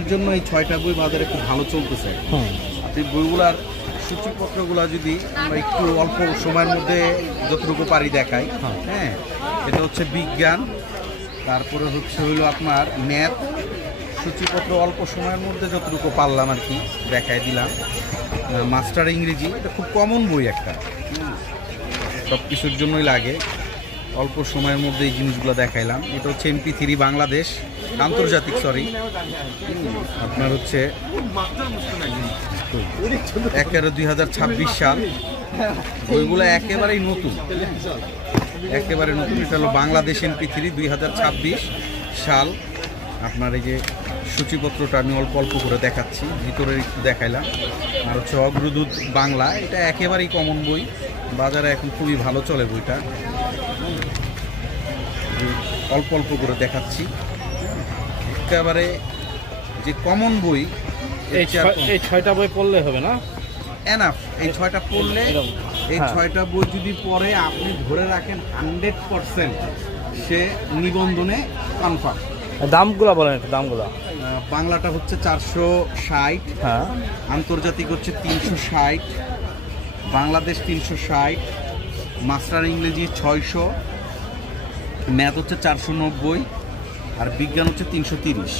এর জন্য এই 6টা বই বাজারে খুব ভালো চলতেছে। আপনি বইগুলার সূচিপত্রগুলো যদি আমরা একটু অল্প সময়ের মধ্যে যতটুকু পারি দেখাই, হ্যাঁ, এটা হচ্ছে বিজ্ঞান, তারপরে হলো আপনার ম্যাথ সূচিপত্র অল্প সময়ের মধ্যে যতটুকু পারলাম আর কি দেখাই দিলাম। মাস্টার ইংরেজি, এটা খুব কমন বই একটা, সব কিছুর জন্যই লাগে, অল্প সময়ের মধ্যে এই জিনিসগুলো দেখাইলাম। এটা হচ্ছে MP3 বাংলাদেশ আন্তর্জাতিক, সরি, আপনার হচ্ছে 1/2026 সাল। বইগুলো একেবারেই নতুন, একেবারে নতুন। এটা হলো বাংলাদেশ MP3 2026 সাল। আপনার এই যে সূচিপত্রটা আমি অল্প অল্প করে দেখাচ্ছি, ভিতরে একটু দেখাইলাম। আর হচ্ছে অগ্রদূত বাংলা, এটা একেবারেই কমন বই, বাজারে এখন খুবই ভালো চলে বইটা, অল্প অল্প করে দেখাচ্ছি। একেবারে যে কমন বই, এই 6টা বই পড়লে হবে না? এনাফ। এই 6টা পড়লে, এই 6টা বই যদি পড়ে আপনি ধরে রাখেন 100% সে নিবন্ধনে কনফার্ম। দামগুলো বলেন একটু, দামগুলো। বাংলাটা হচ্ছে 460, হ্যাঁ, আন্তর্জাতিক হচ্ছে 360, বাংলাদেশ 360, মাস্টার ইংরেজি 600, ম্যাথ হচ্ছে 490, আর বিজ্ঞান হচ্ছে 330।